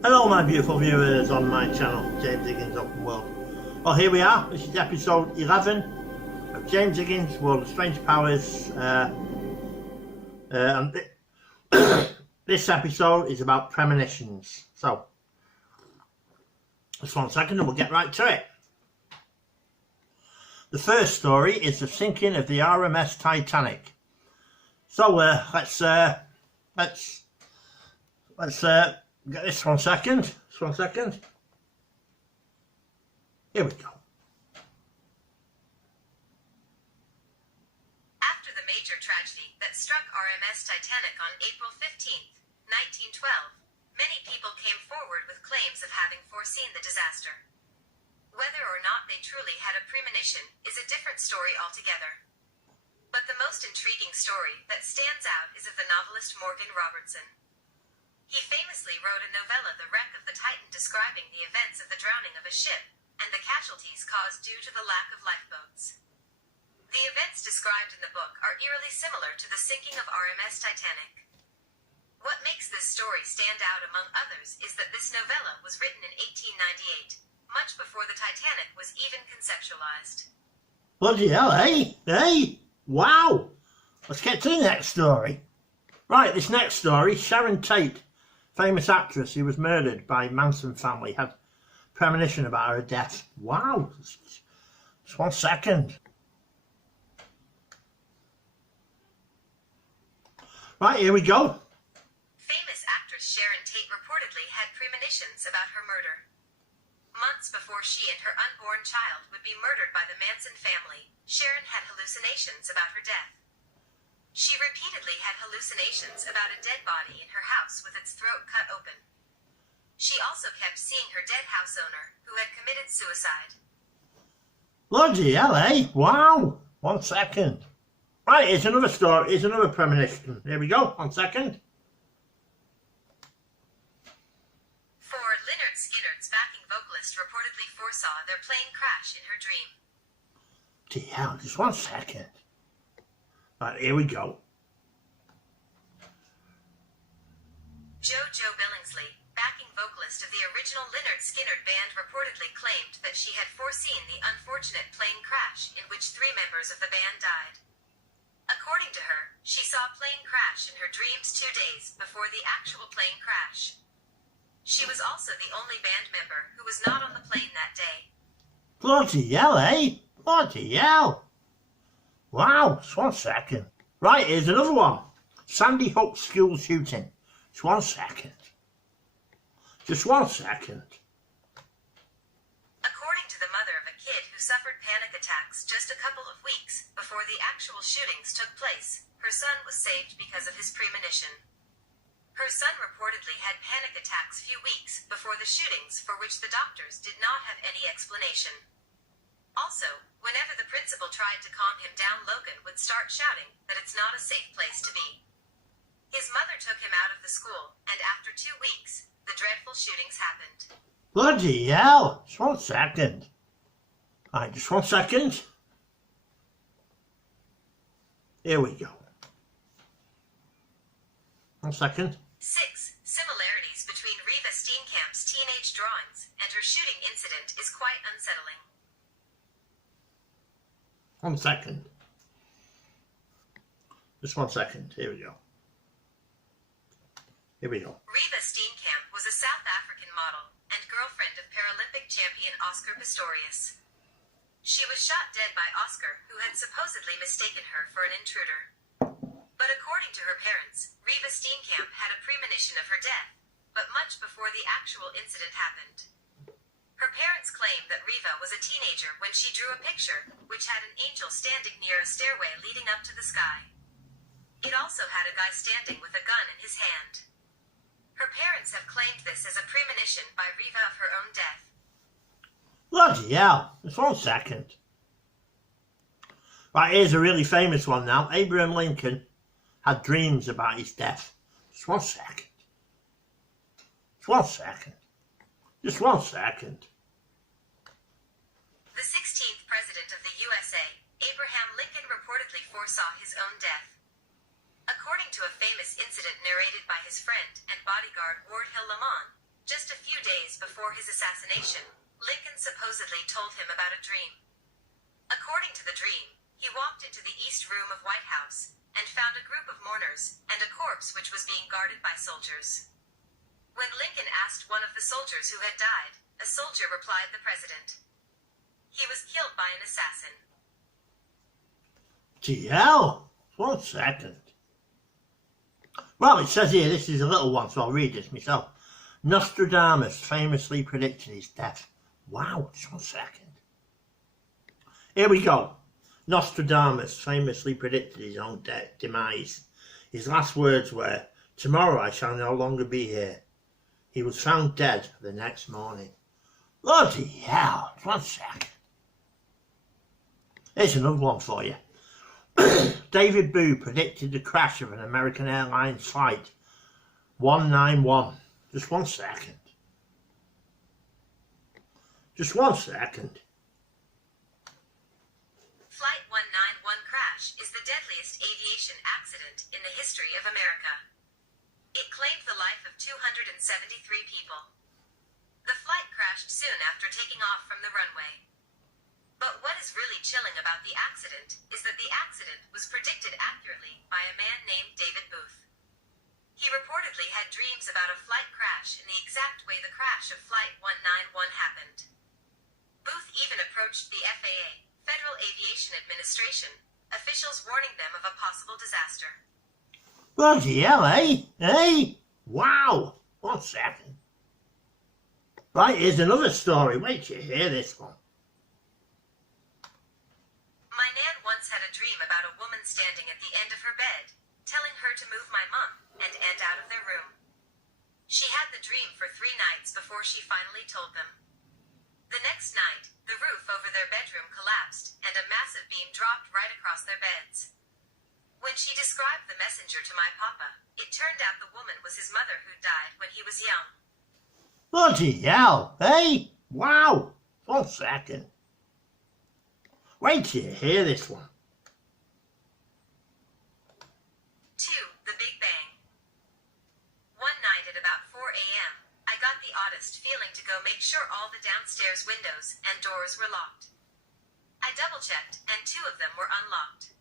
Hello my beautiful viewers on my channel, James Higgins Open World. Well, here we are. This is episode 11 of James Higgins World of Strange Powers. And this episode is about premonitions. So, just 1 second and we'll get right to it. The first story is the sinking of the RMS Titanic. So let's get this 1 second. Just 1 second. Here we go. After the major tragedy that struck RMS Titanic on April 15th, 1912, many people came forward with claims of having foreseen the disaster. Whether or not they truly had a premonition is a different story altogether. But the most intriguing story that stands out is of the novelist Morgan Robertson. He famously wrote a novella, The Wreck of the Titan, describing the events of the drowning of a ship and the casualties caused due to the lack of lifeboats. The events described in the book are eerily similar to the sinking of RMS Titanic. What makes this story stand out among others is that this novella was written in 1898, much before the Titanic was even conceptualized. Bloody hell, eh? Hey! Wow! Let's get to the next story. Right, this next story, Sharon Tate, famous actress who was murdered by Manson family, had premonition about her death. Wow! Just 1 second. Right, here we go. Famous actress Sharon Tate reportedly had premonitions about her murder. Months before she and her unborn child would be murdered by the Manson family, Sharon had hallucinations about her death. She repeatedly had hallucinations about a dead body in her house with its throat cut open. She also kept seeing her dead house owner, who had committed suicide. Bloody hell, eh? Wow! 1 second. Right, here's another story. Here's another premonition. Here we go. 1 second. For Lynyrd Skynyrd's backing vocalist reportedly foresaw their plane crash in her dream. Bloody hell, just 1 second. Right, here we go. Joe Billingsley, backing vocalist of the original Lynyrd Skynyrd band, reportedly claimed that she had foreseen the unfortunate plane crash in which 3 members of the band died. According to her, she saw a plane crash in her dreams 2 days before the actual plane crash. She was also the only band member who was not on the plane that day. Bloody hell, eh? Bloody hell. Wow, just 1 second. Right, here's another one. Sandy Hook school shooting. Just 1 second. Just 1 second. According to the mother of a kid who suffered panic attacks just a couple of weeks before the actual shootings took place, her son was saved because of his premonition. Her son reportedly had panic attacks few weeks before the shootings, for which the doctors did not have any explanation. Also, whenever the principal tried to calm him down, Logan would start shouting that it's not a safe place to be. His mother took him out of the school, and after 2 weeks, the dreadful shootings happened. Bloody hell. Just 1 second. Alright, just 1 second. Here we go. 1 second. 6. Similarities between Reva Steenkamp's teenage drawings and her shooting incident is quite unsettling. 1 second. Just 1 second. Here we go. Here we go. Reva Steenkamp was a South African model and girlfriend of Paralympic champion Oscar Pistorius. She was shot dead by Oscar, who had supposedly mistaken her for an intruder. But according to her parents, Reva Steenkamp had a premonition of her death, but much before the actual incident happened. Her parents claim that Reva was a teenager when she drew a picture, which had an angel standing near a stairway leading up to the sky. It also had a guy standing with a gun in his hand. Her parents have claimed this as a premonition by Reva of her own death. Bloody hell. Just 1 second. Right, here's a really famous one now. Abraham Lincoln had dreams about his death. Just 1 second. Just 1 second. Just 1 second. The 16th president of the USA, Abraham Lincoln, reportedly foresaw his own death. According to a famous incident narrated by his friend and bodyguard Ward Hill Lamont, Just a few days before his assassination, Lincoln supposedly told him about a dream. According to the dream, he walked into the East Room of White House and found a group of mourners and a corpse which was being guarded by soldiers. When Lincoln asked one of the soldiers who had died, a soldier replied the president. He was killed by an assassin. Gee hell, 1 second. Well, it says here, this is a little one, so I'll read this myself. Nostradamus famously predicted his death. Wow, just 1 second. Here we go. Nostradamus famously predicted his own demise. His last words were, "Tomorrow I shall no longer be here." He was found dead the next morning. Bloody hell, 1 second. Here's another one for you. David Boo predicted the crash of an American Airlines flight 191. Just 1 second. Just 1 second. Flight 191 crash is the deadliest aviation accident in the history of America. It claimed the life of 273 people. The flight crashed soon after taking off from the runway. But what is really chilling about the accident is that the accident was predicted accurately by a man named David Booth. He reportedly had dreams about a flight crash in the exact way the crash of Flight 191 happened. Booth even approached the FAA, Federal Aviation Administration, officials warning them of a possible disaster. Bloody hell, eh? Eh? Wow! 1 second. Right, here's another story. Wait till you hear this one. My nan once had a dream about a woman standing at the end of her bed, telling her to move my mom and aunt out of their room. She had the dream for 3 nights before she finally told them. The next night, the roof over their bedroom collapsed and a massive beam dropped right across their beds. When she described the messenger to my papa, it turned out the woman was his mother who died when he was young. Bloody hell, eh? Wow! 1 second. Wait till you hear this one. 2. The Big Bang. One night at about 4 a.m., I got the oddest feeling to go make sure all the downstairs windows and doors were locked. I double-checked, and 2 of them were unlocked.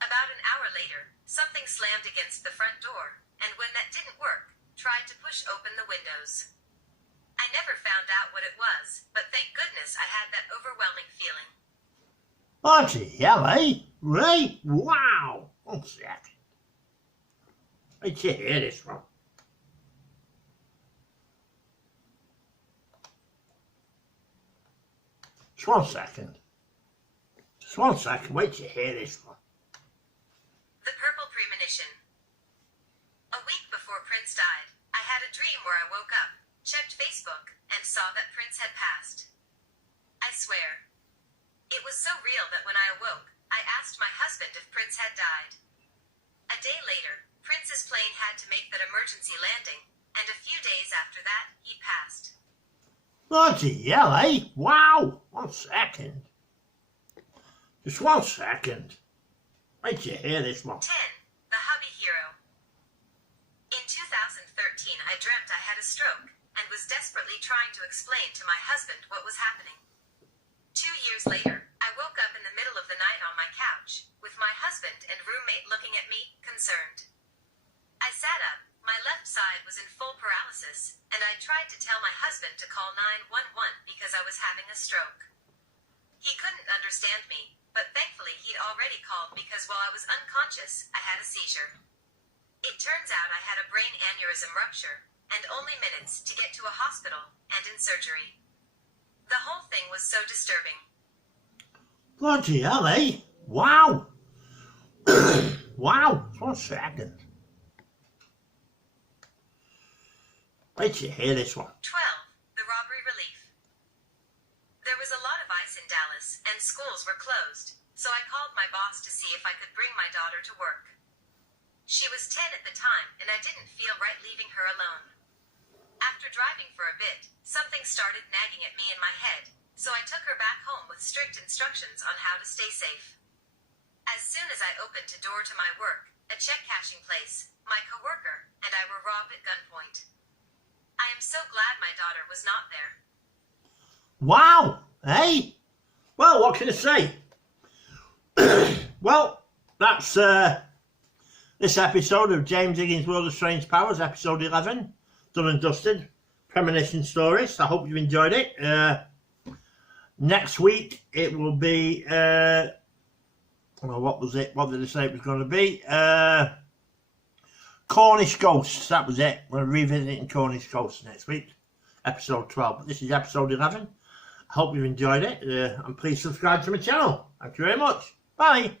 About an hour later, something slammed against the front door, and when that didn't work, tried to push open the windows. I never found out what it was, but thank goodness I had that overwhelming feeling. Bloody hell, eh? Right? Wow! 1 second. Wait till you hear this one. Just 1 second. Just 1 second. Wait till you hear this one. The Purple Premonition. A week before Prince died, I had a dream where I woke up, checked Facebook, and saw that Prince had passed. I swear. It was so real that when I awoke, I asked my husband if Prince had died. A day later, Prince's plane had to make that emergency landing, and a few days after that, he passed. Bloody hell, eh? Wow! 1 second. Just 1 second. Wait till you hear this one. 10. The Hubby Hero. In 2013, I dreamt I had a stroke, and was desperately trying to explain to my husband what was happening. 2 years later, I woke up in the middle of the night on my couch, with my husband and roommate looking at me, concerned. I sat up, my left side was in full paralysis, and I tried to tell my husband to call 911 because I was having a stroke. He couldn't understand me, but thankfully he'd already called because while I was unconscious, I had a seizure. It turns out I had a brain aneurysm rupture, and only minutes to get to a hospital and in surgery. The whole thing was so disturbing. Bloody hell, eh? Wow! Wow! 1 second. Wait till you hear this one. 12. The Robbery Relief. There was a lot of ice in Dallas, and schools were closed, so I called my boss to see if I could bring my daughter to work. She was 10 at the time, and I didn't feel right leaving her alone. After driving for a bit, something started nagging at me in my head, so I took her back home with strict instructions on how to stay safe. As soon as I opened the door to my work, a check cashing place, my coworker and I were robbed at gunpoint. I am so glad my daughter was not there. Wow, hey? Well, what can I say? Well, that's this episode of James Higgins' World of Strange Powers, episode 11, done and dusted. Premonition stories. I hope you enjoyed it. Next week it will be. Well, what was it? What did I say it was going to be? Cornish Ghosts. That was it. We're revisiting Cornish Ghosts next week, episode 12. But this is episode 11. I hope you've enjoyed it, and please subscribe to my channel. Thank you very much. Bye.